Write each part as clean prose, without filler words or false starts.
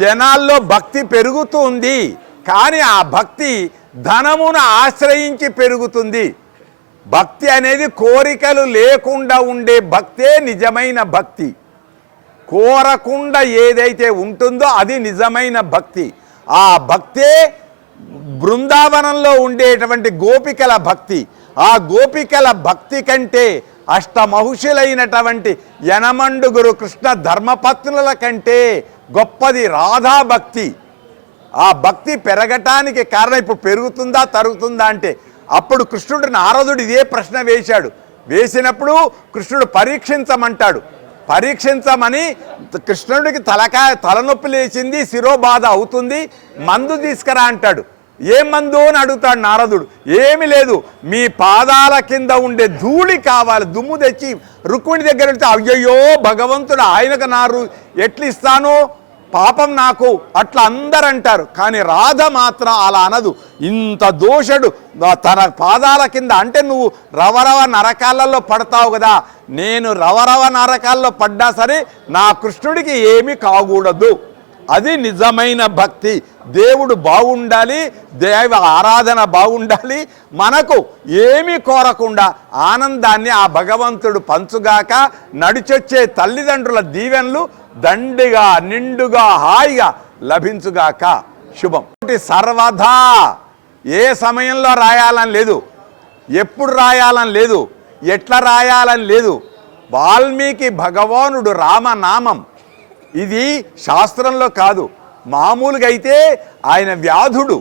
జనాల్లో భక్తి పెరుగుతుంది, కానీ ఆ భక్తి ధనమును ఆశ్రయించి పెరుగుతుంది. భక్తి అనేది కోరికలు లేకుండా ఉండే భక్తే నిజమైన భక్తి. కోరకుండా ఏదైతే ఉంటుందో అది నిజమైన భక్తి. ఆ భక్తే బృందావనంలో ఉండేటువంటి గోపికల భక్తి. ఆ గోపికల భక్తి కంటే అష్టమహుషులైనటువంటి యనమండుగురు కృష్ణ ధర్మపత్నుల కంటే గొప్పది రాధా భక్తి. ఆ భక్తి పెరగటానికి కారణం ఇప్పుడు పెరుగుతుందా తరుగుతుందా అంటే అప్పుడు కృష్ణుడు నారదుడు ఇదే ప్రశ్న వేసినప్పుడు కృష్ణుడు పరీక్షించమంటాడు. పరీక్షించమని కృష్ణుడికి తలనొప్పి లేచింది, శిరోబాధ అవుతుంది, మందు తీసుకురా అంటాడు. ఏ మందు అని అడుగుతాడు నారదుడు. ఏమి లేదు, మీ పాదాల కింద ఉండే ధూళి కావాలి, దుమ్ము తెచ్చి రుక్మిణి దగ్గర వెళ్తే అయ్యయ్యో భగవంతుడు ఆయనకు నారు ఎట్లు ఇస్తాను, పాపం నాకు, అట్లా అందరు అంటారు. కానీ రాధ మాత్రం అలా అనదు. ఇంత దోషుడు తన పాదాల కింద అంటే నువ్వు రవరవ నరకాలలో పడతావు కదా, నేను రవరవ నరకాల్లో పడ్డా సరే నా కృష్ణుడికి ఏమీ కాకూడదు. అది నిజమైన భక్తి. దేవుడు బాగుండాలి, దైవ ఆరాధన బాగుండాలి, మనకు ఏమీ కోరకుండా ఆనందాన్ని ఆ భగవంతుడు పంచుగాక. నడిచొచ్చే తల్లిదండ్రుల దీవెనలు దండిగా నిండుగా హాయిగా లభించుగాక. శుభం. సర్వదా ఏ సమయంలో రాయాలని లేదు, ఎప్పుడు రాయాలని లేదు, ఎట్లా రాయాలని లేదు. వాల్మీకి భగవానుడు రామనామం. ఇది శాస్త్రంలో కాదు. మామూలుగా అయితే ఆయన వ్యాధుడు,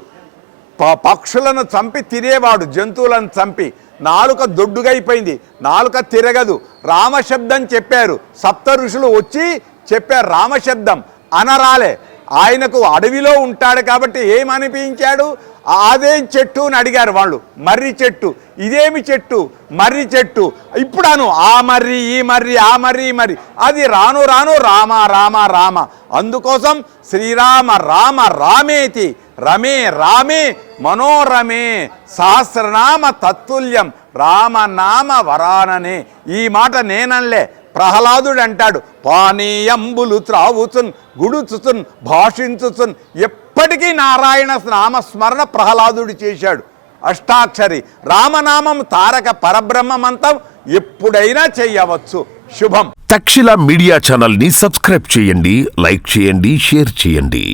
పక్షులను చంపి తినేవాడు, జంతువులను చంపి. నాలుక దొడ్డుగైపోయింది, నాలుక తిరగదు. రామశబ్దం చెప్పారు, సప్త ఋషులు వచ్చి చెప్పారు రామశబ్దం అనరాలే. ఆయనకు అడవిలో ఉంటాడు కాబట్టి ఏమనిపించాడు, అదేం చెట్టు అని అడిగారు వాళ్ళు. మర్రి చెట్టు. ఇదేమి చెట్టు? మర్రి చెట్టు. ఇప్పుడు అను ఆ మర్రి ఈ మర్రి ఆ మర్రి ఈ మర్రి, అది రాను రాను రామ రామ రామ. అందుకోసం శ్రీరామ రామ రామేతి రమే రామే మనోరమే సహస్రనామ తత్తుల్యం రామనామ వరాననే. ఈ మాట నేనలే, ప్రహ్లాదుడు అంటాడు. పానీయంబులు త్రావుచున్ గుడుచుచున్ భాషించుచున్ ఎప్పటికీ నారాయణ నామస్మరణ ప్రహ్లాదుడు చేశాడు. అష్టాక్షరి రామనామం తారక పరబ్రహ్మమంతం ఎప్పుడైనా చెయ్యవచ్చు. శుభం. తక్షశిల మీడియా ఛానల్ ని సబ్స్క్రైబ్ చేయండి, లైక్ చేయండి, షేర్ చేయండి.